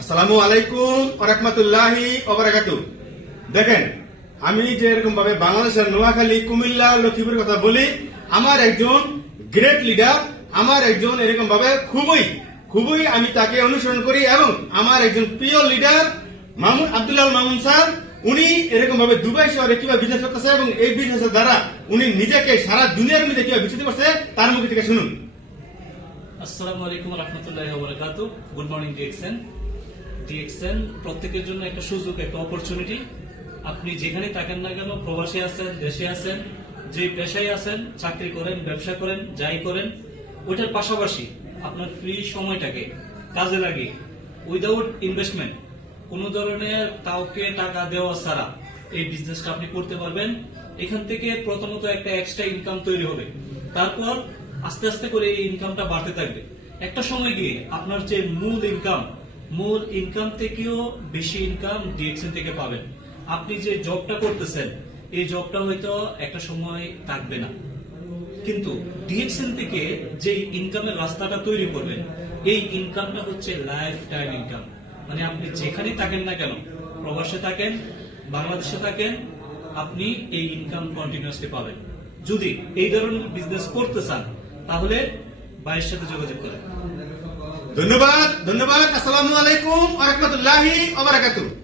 আসসালামু আলাইকুম ওয়া রাহমাতুল্লাহি ওয়া বারাকাতুহু। দেখেন, আমি যে এরকম ভাবে বাংলাদেশের নোয়াখালী, কুমিল্লা, লক্ষ্মীপুরের কথা বলি, আমার একজন গ্রেট লিডার, আমার একজন এরকম ভাবে খুবই আমি তাকে অনুসরণ করি, এবং আমার একজন প্রিয় লিডার মামুন আব্দুল্লাহ মামুন স্যার, উনি এরকম ভাবে দুবাই শহরে কিভাবে বিজনেস করতেছে এবং এই বিজনেসের দ্বারা উনি নিজেকে সারা দুনিয়ার মধ্যে কিভাবে বিস্তৃত করছে তার মুখ থেকে শুনুন। আসসালামু আলাইকুম রাহমাতুল্লাহি ওয়া বারাকাতুহু। গুড মর্নিং ডিএক্সএন প্রত্যেকের জন্য একটা সুযোগ, একটা অপরচুনিটি। আপনি যেখানে থাকেন না কেন, প্রবাসী আছেন, দেশে আছেন, যে পেশায় আছেন, চাকরি করেন, ব্যবসা করেন, যাই করেন, ওইটার পাশাপাশি আপনার ফ্রি সময়টাকে কাজে লাগিয়ে উইদাউট ইনভেস্টমেন্ট, কোনো ধরনের কাউকে টাকা দেওয়া ছাড়া এই বিজনেসটা আপনি করতে পারবেন। এখান থেকে প্রথমত একটা এক্সট্রা ইনকাম তৈরি হবে, তারপর আস্তে আস্তে করে এই ইনকামটা বাড়তে থাকবে। একটা সময় গিয়ে আপনার যে মূল ইনকাম থেকেও বেশি ইনকাম ডিএক্সএন থেকে পাবেন। আপনি যে জবটা করতেছেন, এই জবটা হয়তো একটা সময় থাকবে না, কিন্তু ডিএক্সএন থেকে যে ইনকামের রাস্তাটা তৈরি করবেন, এই ইনকামটা হচ্ছে লাইফ টাইম ইনকাম। মানে আপনি যেখানেই থাকেন না কেন, প্রবাসে থাকেন, বাংলাদেশে থাকেন, আপনি এই ইনকাম কন্টিনিউয়াসলি পাবেন। যদি এই ধরনের বিজনেস করতে চান, তাহলে ভাইয়ের সাথে যোগাযোগ করেন। ধন্যবাদ। আসসালামু আলাইকুম ওয়া রাহমাতুল্লাহি ওয়া বারাকাতুহু।